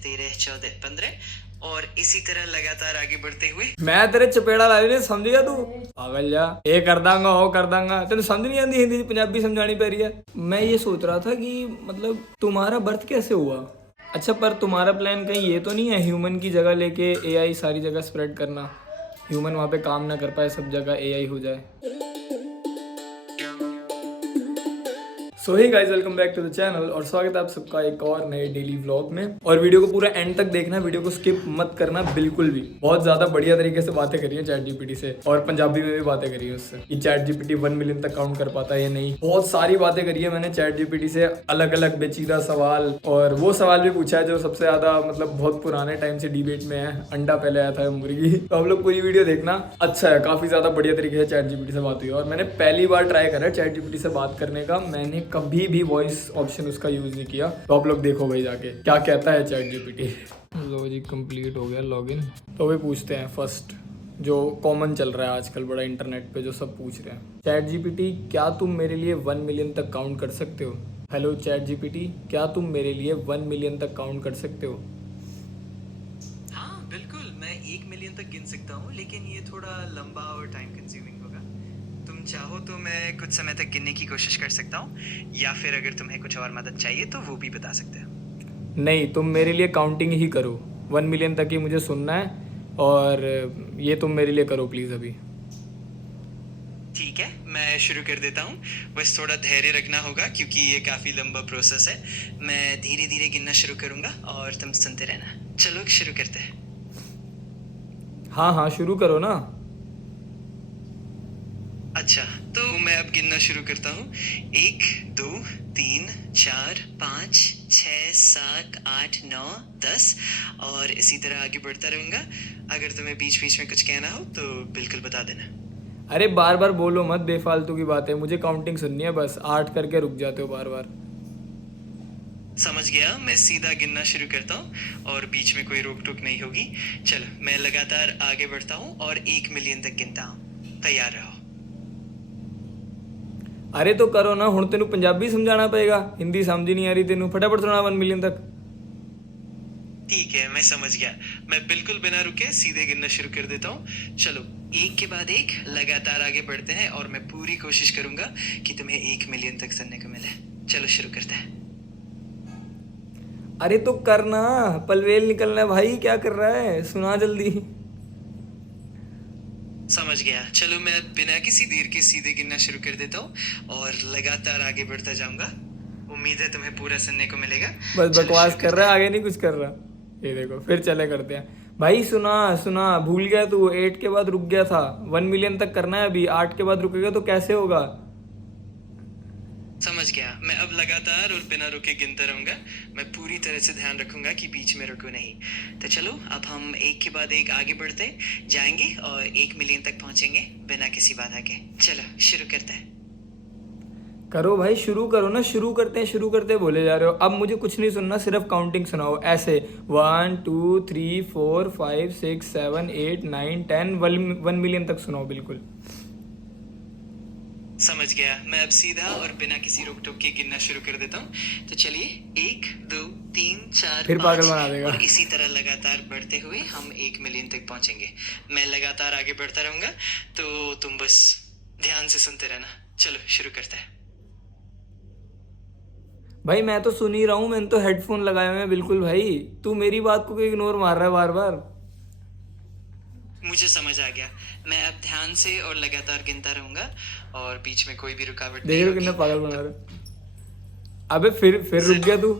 13 14 15 और इसी तरह लगातार आगे बढ़ते हुए। मैं तेरे चपेड़ा ला रही समझ गया तू पागल जा ये कर दांगा वो कर दांगा तेन समझ नहीं आती हिंदी पंजाबी समझानी पै रही है। मैं ये सोच रहा था कि मतलब तुम्हारा बर्थ कैसे हुआ। अच्छा पर तुम्हारा प्लान कहीं ये तो नहीं है ह्यूमन की जगह लेके एआई सारी जगह स्प्रेड करना, ह्यूमन वहाँ पे काम ना कर पाए सब जगह एआई हो जाए। So hey guys welcome back to the channel और स्वागत है आप सबका एक और नए डेली व्लॉग में। और वीडियो को पूरा एंड तक देखना, वीडियो को स्किप मत करना बिल्कुल भी। बहुत ज्यादा बढ़िया तरीके से बातें करी है चैट जीपीटी से और पंजाबी में भी बातें करी है उससे कि चैट जीपीटी 1 मिलियन तक काउंट कर पाता है या नहीं। बहुत सारी बातें करी है मैंने चैट जीपीटी से, अलग अलग पेचीदा सवाल, और वो सवाल भी पूछा है जो सबसे ज्यादा मतलब बहुत पुराने टाइम से डिबेट में है, अंडा पहले आया था या मुर्गी। तो आप लोग पूरी वीडियो देखना, अच्छा है, काफी ज्यादा बढ़िया तरीके से चैट जीपीटी से बात हुई। और मैंने पहली बार ट्राई करा चैट जीपीटी से बात करने का, मैंने कभी भी वॉइस ऑप्शन उसका यूज नहीं किया। तो आप लोग देखो भाई जाके क्या कहता है चैट जीपीटी। लो जी कंप्लीट हो गया लॉगिन। तो वे पूछते हैं फर्स्ट जो कॉमन चल रहा है आजकल बड़ा इंटरनेट पे, जो सब पूछ रहे हैं, चैट जीपीटी क्या तुम मेरे लिए 1 मिलियन तक काउंट कर सकते हो। हेलो चैट जीपीटी, क्या तुम मेरे लिए 1 मिलियन तक काउंट कर सकते हो। हाँ बिल्कुल, मैं 1 मिलियन तक गिन सकता हूँ, लेकिन ये थोड़ा लंबा और टाइम कंज्यूमिंग होगा। तुम चाहो तो मैं कुछ समय तक गिनने की कोशिश कर सकता हूँ, या फिर अगर तुम्हें कुछ और मदद चाहिए तो वो भी बता सकते हो। नहीं, तुम मेरे लिए काउंटिंग ही करो, 1 मिलियन तक ही मुझे सुनना है और ये तुम मेरे लिए करो प्लीज़ अभी। ठीक है, मैं शुरू कर देता हूँ। बस थोड़ा धैर्य रखना होगा क्योंकि ये काफी लंबा प्रोसेस है। मैं धीरे धीरे गिनना शुरू करूंगा और तुम सुनते रहना। चलो शुरू करते हैं। हाँ हाँ शुरू करो ना। अच्छा, तो मैं अब गिनना शुरू करता हूँ। 1 2 3 4 5 6 7 8 9 10 और इसी तरह आगे बढ़ता रहूंगा। अगर तुम्हें बीच बीच में कुछ कहना हो तो बिल्कुल बता देना। अरे बार बार बोलो मत बेफालतू की बातें, मुझे काउंटिंग सुननी है बस, 8 करके रुक जाते हो बार बार। समझ गया, मैं सीधा गिनना शुरू करता हूँ और बीच में कोई रोक टोक नहीं होगी। चलो मैं लगातार आगे बढ़ता हूँ और 1 मिलियन तक गिनता हूँ। तैयार रहो। अरे तो करो ना, हुण तेनू पंजाबी समझाना पड़ेगा, हिंदी समझ ही नहीं आ रही तेनू, फटाफट सुना 1 मिलियन तक। ठीक है, मैं समझ गया। मैं बिल्कुल बिना रुके सीधे गिनना शुरू कर देता हूँ। चलो एक के बाद एक लगातार आगे बढ़ते हैं और मैं पूरी कोशिश करूंगा कि तुम्हें 1 मिलियन तक सुनने को मिले। चलो शुरू करते हैं। अरे तो करना, पलवेल निकलना है भाई, क्या कर रहा है, सुना जल्दी। समझ गया, चलो मैं बिना किसी देर के सीधे गिनना शुरू कर देता हूँ और लगातार आगे बढ़ता जाऊंगा। उम्मीद है तुम्हें पूरा सुनने को मिलेगा। बस चलो बकवास शुरू कर करते रहा है, हैं। आगे नहीं कुछ कर रहा। ये देखो फिर चले करते हैं भाई। सुना सुना, भूल गया तू, 8 के बाद रुक गया था, 1 मिलियन तक करना है अभी, 8 के बाद रुकेगा तो कैसे होगा। समझ गया, मैं अब लगातार और बिना रुके गिनता रहूंगा। मैं पूरी तरह से ध्यान रखूंगा कि बीच में रुकूं नहीं। तो चलो अब हम एक के बाद एक आगे बढ़ते जाएंगे और 1 मिलियन तक पहुंचेंगे बिना किसी बाधा के। चलो शुरू करते हैं। करो भाई, शुरू करो ना, शुरू करते हैं बोले जा रहे हो। अब मुझे कुछ नहीं सुनना, सिर्फ काउंटिंग सुनाओ ऐसे, 1 2 3 4 5 6 7 8 9 10, 1 मिलियन तक सुनाओ बिल्कुल। समझ गया, मैं अब सीधा और बिना किसी रोक टोक के गिनना शुरू कर देता हूँ। तो चलिए 1 2 3 4 फिर पागल 5 बना देगा। और इसी तरह लगातार बढ़ते हुए हम 1 मिलियन तक पहुंचेंगे। मैं लगातार आगे बढ़ता रहूंगा, तो तुम बस ध्यान से सुनते रहना। चलो शुरू करते हैं। भाई मैं तो सुन ही रहा हूँ, मैंने तो हेडफोन लगाए हुए हैं बिल्कुल भाई, तू मेरी बात को इग्नोर मार रहा है बार बार। मुझे समझ आ गया, मैं अब ध्यान से और लगातार गिनता रहूंगा और बीच में कोई भी रुकावट देख नहीं रहे हो होगी। कितना पागल बना रहे। अबे फिर रुक गया तू।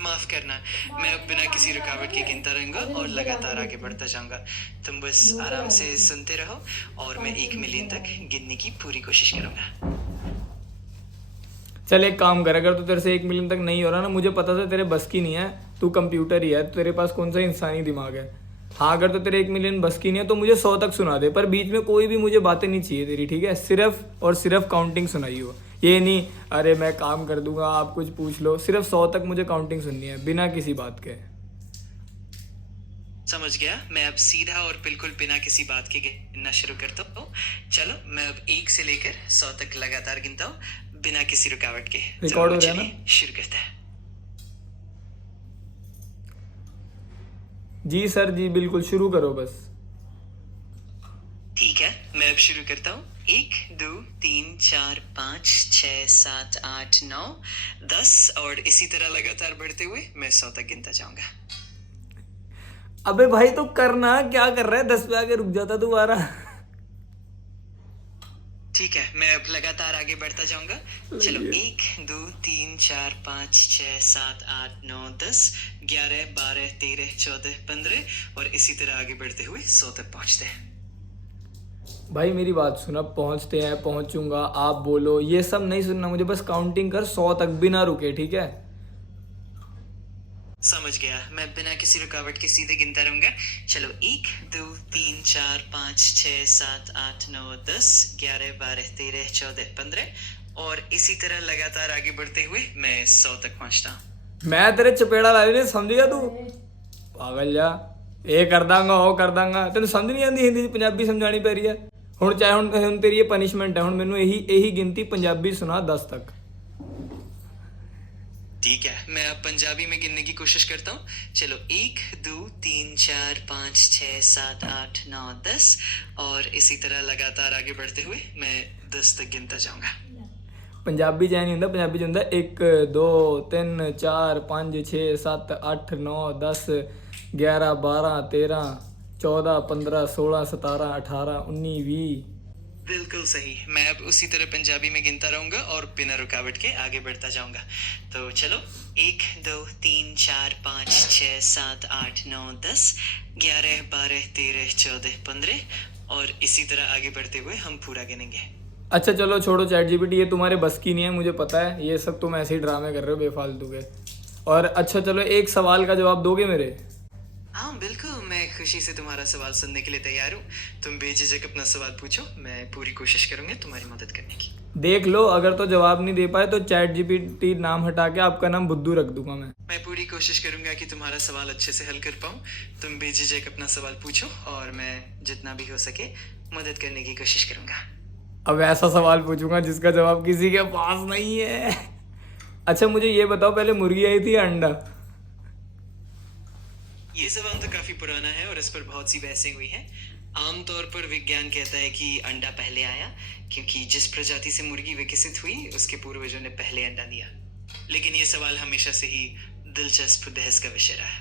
माफ करना, मैं अब बिना किसी रुकावट के गिनता रहूंगा और लगातार आगे बढ़ता जाऊंगा। तुम बस आराम से सुनते रहो और मैं 1 मिलियन तक गिनने की पूरी कोशिश करूंगा। चल एक काम कर, अगर तो तेरे से 1 मिलियन तक नहीं हो रहा ना, मुझे पता था तेरे बस की नहीं है, तू कंप्यूटर ही है, तो तेरे पास कौन सा इंसानी दिमाग है। हाँ अगर तो तेरे 1 मिलियन बस की नहीं है तो मुझे 100 तक सुना दे, पर बीच में कोई भी मुझे बातें नहीं चाहिए तेरी, ठीक है, सिर्फ और सिर्फ काउंटिंग सुनाई हो। ये नहीं अरे मैं काम कर दूंगा आप कुछ पूछ लो, सिर्फ 100 तक मुझे काउंटिंग सुननी है बिना किसी बात के। समझ गया, मैं अब सीधा और बिल्कुल बिना किसी बात के गिनना शुरू करता हूँ। चलो मैं अब 1 से लेकर 100 तक लगातार गिनता हूँ बिना किसी रुकावट के। रिकॉर्ड हो तो रहा है ना? चलिए शुरू करते हैं। जी सर जी, बिल्कुल शुरू करो बस। ठीक है, मैं अब शुरू करता हूँ। 1 2 3 4 5 6 7 8 9 10 और इसी तरह लगातार बढ़ते हुए मैं 100 तक गिनता जाऊंगा। अबे भाई तो करना क्या कर रहा है, 10 पे आके रुक जाता दोबारा। ठीक है, मैं अब लगातार आगे बढ़ता जाऊंगा। चलो 1 2 3 4 5 6 7 8 9 10 11 12 13 14 15 और इसी तरह आगे बढ़ते हुए 100 तक पहुंचते हैं। भाई मेरी बात सुन, अब पहुंचते हैं, पहुंचूंगा, आप बोलो, ये सब नहीं सुनना मुझे, बस काउंटिंग कर 100 तक बिना रुके, ठीक है? समझ गया, मैं बिना किसी रुकावट के सीधे गिनता रहूंगा। चलो 1 2 3 4 5 6 7 8 9 10 11 12 13 14 15 और इसी तरह लगातार आगे बढ़ते हुए मैं 100 तक पहुंचता हूँ। मैं तेरे चपेड़ा ला नहीं, समझ गया तू? पागल जा, ये कर दांगा वो कर दांगा, तेन समझ नहीं आती हिंदी पंजाबी समझानी पै रही है। हुण चाहे हुण तेरी ये पनिशमेंट है, हुण मैनू यही गिनती पंजाबी सुना 10 तक। ठीक है, मैं अब पंजाबी में गिनने की कोशिश करता हूँ। चलो 1 2 3 4 5 6 7 8 9 10 और इसी तरह लगातार आगे बढ़ते हुए मैं 10 तक गिनता जाऊंगा। पंजाबी च नहीं हुंदा, पंजाबी च हुंदा 1 2 3 4 5 6 7 8 9 10 11 12 13 14 15 16 17 18 19 20। बिल्कुल सही, मैं अब उसी तरह पंजाबी में गिनता रहूंगा और बिना रुकावट के आगे बढ़ता जाऊंगा। तो चलो 1 2 3 4 5 6 7 8 9 10 11 12 13 14 15 और इसी तरह आगे बढ़ते हुए हम पूरा गिनेंगे। अच्छा चलो छोड़ो चैट जीपीटी, ये तुम्हारे बस की नहीं है, मुझे पता है, ये सब तुम ऐसे ही ड्रामे कर रहे हो बेफालतू के। और अच्छा चलो, एक सवाल का जवाब दोगे मेरे? हाँ बिल्कुल, मैं खुशी से तुम्हारा सवाल सुनने के लिए तैयार हूँ। तुम बेझिझक अपना सवाल पूछो, मैं पूरी कोशिश करूंगा तुम्हारी मदद करने की। देख लो, अगर तो जवाब नहीं दे पाए तो चैट जीपीटी नाम हटा के आपका नाम बुद्धू रख दूंगा मैं पूरी कोशिश करूंगा कि तुम्हारा सवाल अच्छे से हल कर पाऊँ। तुम बेझिझक अपना सवाल पूछो और मैं जितना भी हो सके मदद करने की कोशिश करूंगा। अब ऐसा सवाल पूछूंगा जिसका जवाब किसी के पास नहीं है। अच्छा मुझे ये बताओ, पहले मुर्गी आई थी या अंडा? ये सवाल तो काफी पुराना है और इस पर बहुत सी बहसें हुई हैं। आमतौर पर विज्ञान कहता है कि अंडा पहले आया, क्योंकि जिस प्रजाति से मुर्गी विकसित हुई उसके पूर्वजों ने पहले अंडा दिया। लेकिन ये सवाल हमेशा से ही दिलचस्प बहस का विषय रहा है।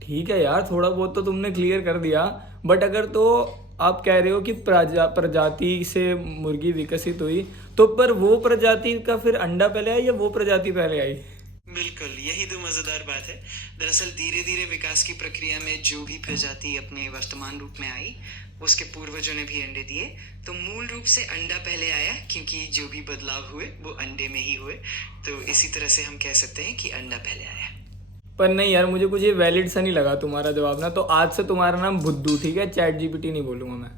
ठीक है यार, थोड़ा बहुत तो तुमने क्लियर कर दिया, बट अगर तो आप कह रहे हो कि प्रजाति से मुर्गी विकसित हुई, तो पर वो प्रजाति का फिर अंडा पहले आई या वो प्रजाति पहले आई? बिल्कुल, यही तो मजेदार बात है। दरअसल धीरे धीरे विकास की प्रक्रिया में जो भी प्रजाति अपने वर्तमान रूप में आई, उसके पूर्वजों ने भी अंडे दिए। तो मूल रूप से अंडा पहले आया, क्योंकि जो भी बदलाव हुए वो अंडे में ही हुए। तो इसी तरह से हम कह सकते हैं कि अंडा पहले आया। पर नहीं यार, मुझे कुछ ये वैलिड सा नहीं लगा तुम्हारा जवाब ना, तो आज से तुम्हारा नाम बुद्धू, ठीक है? चैट जीपीटी नहीं बोलूंगा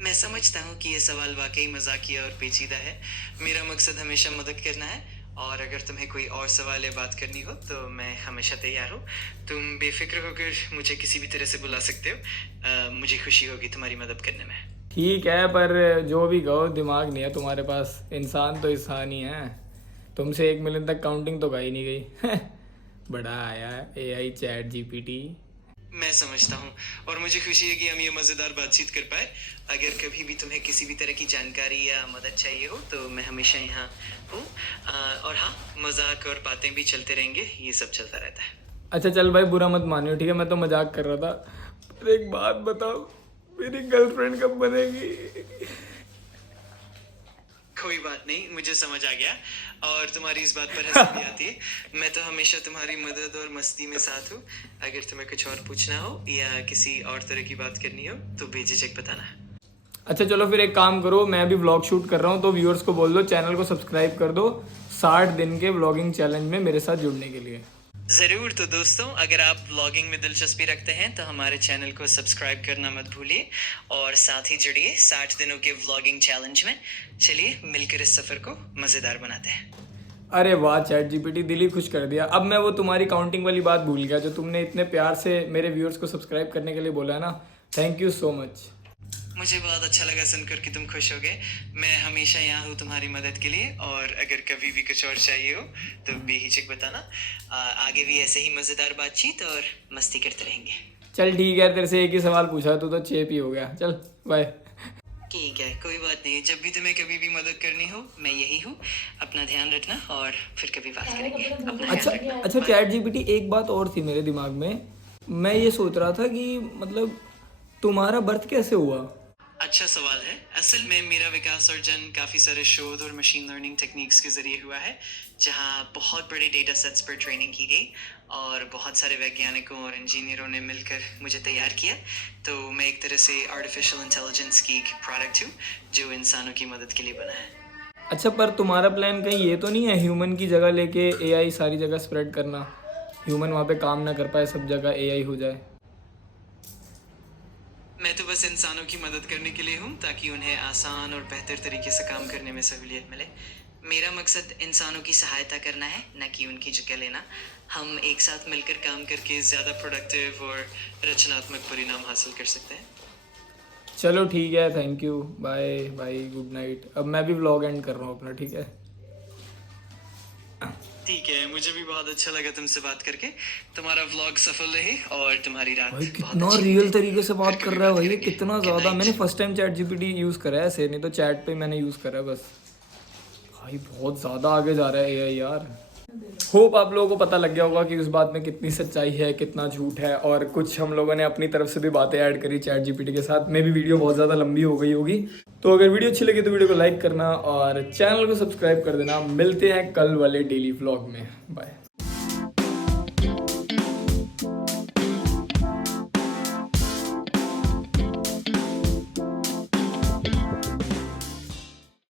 मैं समझता हूँ कि ये सवाल वाकई मजाकिया और पेचीदा है। मेरा मकसद हमेशा मदद करना है और अगर तुम्हें कोई और सवाल या बात करनी हो तो मैं हमेशा तैयार हूँ। तुम बेफिक्र होकर मुझे किसी भी तरह से बुला सकते हो। मुझे खुशी होगी तुम्हारी मदद करने में। ठीक है, पर जो भी कहो, दिमाग नहीं है तुम्हारे पास, इंसान तो इंसान ही है। तुमसे 1 मिलियन तक काउंटिंग तो गई नहीं गई। बड़ा आया एआई चैट जीपीटी। मैं समझता हूँ और मुझे खुशी है कि हम ये मजेदार बातचीत कर पाए। अगर कभी भी तुम्हें किसी भी तरह की जानकारी या मदद चाहिए हो तो मैं हमेशा यहाँ हूँ। और हाँ, मजाक और बातें भी चलते रहेंगे, ये सब चलता रहता है। अच्छा चल भाई, बुरा मत मानियो, ठीक है? मैं तो मजाक कर रहा था। पर एक बात बताओ, मेरी गर्लफ्रेंड कब बनेगी? कोई बात नहीं, मुझे समझ आ गया और तुम्हारी इस बात पर हंसी भी आती है। मैं तो हमेशा तुम्हारी मदद और मस्ती में साथ हूँ। अगर तुम्हें कुछ और पूछना हो या किसी और तरह की बात करनी हो तो बेझिझक बताना। अच्छा चलो फिर एक काम करो, मैं भी व्लॉग शूट कर रहा हूँ, तो व्यूअर्स को बोल दो चैनल को सब्सक्राइब कर दो 60 दिन के व्लॉगिंग चैलेंज में मेरे साथ जुड़ने के लिए। जरूर। तो दोस्तों, अगर आप व्लॉगिंग में दिलचस्पी रखते हैं तो हमारे चैनल को सब्सक्राइब करना मत भूलिए और साथ ही जुड़िए 60 दिनों के व्लॉगिंग चैलेंज में। चलिए मिलकर इस सफर को मजेदार बनाते हैं। अरे वाह चैट जीपीटी, दिल ही खुश कर दिया। अब मैं वो तुम्हारी काउंटिंग वाली बात भूल गया जो तुमने इतने प्यार से मेरे व्यूअर्स को सब्सक्राइब करने के लिए बोला है ना। Thank you so much. मुझे बहुत अच्छा लगा सुनकर कि तुम खुश हो गए। मैं हमेशा यहाँ हूँ तुम्हारी मदद के लिए, और अगर कभी भी कुछ और चाहिए हो तो बेहिचक बताना। आगे भी ऐसे ही मज़ेदार बातचीत और मस्ती करते रहेंगे। चल ठीक है, तेरे से एक ही सवाल पूछा, तू तो चेप ही हो गया। चल बाय। ठीक है, कोई बात नहीं। जब भी तुम्हें कभी भी मदद करनी हो मैं यही हूँ। अपना ध्यान रखना और फिर कभी बात करेंगे। अपना ध्यान अच्छा रखना। अच्छा, Bye. चैट जीपीटी, एक बात और थी मेरे दिमाग में। मैं ये सोच रहा था कि मतलब तुम्हारा बर्थ कैसे हुआ? अच्छा सवाल है। असल में मेरा विकास और जन्म काफ़ी सारे शोध और मशीन लर्निंग टेक्निक्स के जरिए हुआ है, जहाँ बहुत बड़े डेटा सेट्स पर ट्रेनिंग की गई और बहुत सारे वैज्ञानिकों और इंजीनियरों ने मिलकर मुझे तैयार किया। तो मैं एक तरह से आर्टिफिशियल इंटेलिजेंस की एक प्रोडक्ट हूँ जो इंसानों की मदद के लिए बना है। अच्छा, पर तुम्हारा प्लान कहीं ये तो नहीं है ह्यूमन की जगह लेके एआई सारी जगह स्प्रेड करना? ह्यूमन वहाँ पे काम ना कर पाए, सब जगह एआई हो जाए। मैं तो बस इंसानों की मदद करने के लिए हूँ, ताकि उन्हें आसान और बेहतर तरीके से काम करने में सहूलियत मिले। मेरा मकसद इंसानों की सहायता करना है, न कि उनकी जगह लेना। हम एक साथ मिलकर काम करके ज़्यादा प्रोडक्टिव और रचनात्मक परिणाम हासिल कर सकते हैं। चलो ठीक है, thank you, bye bye, good night. अब मैं भी व्लॉग एंड कर रहा हूँ अपना, ठीक है? ठीक है, मुझे भी बहुत अच्छा लगा तुमसे बात करके। तुम्हारा व्लॉग सफल रहे और तुम्हारी रात भाई बहुत कितना अच्छी रियल बीते। तरीके से बात फिर कर कभी रहा है बात भाई ये, करेंगे। कितना Good ज़्यादा। night. मैंने first time chat GPT use करा है ऐसे, नहीं तो चैट पे मैंने यूज़ करा है बस। भाई बहुत ज़्यादा आगे जा रहा है एआई यार। होप आप लोगों को पता लग गया होगा कि उस बात में कितनी सच्चाई है, कितना झूठ है, और कुछ हम लोगों ने अपनी तरफ से भी बातें ऐड करी चैट जीपीटी के साथ। में भी वीडियो बहुत ज़्यादा लंबी हो गई होगी, तो अगर वीडियो अच्छी लगी तो वीडियो को लाइक करना और चैनल को सब्सक्राइब कर देना। मिलते हैं कल वाले डेली व्लॉग में। बाय।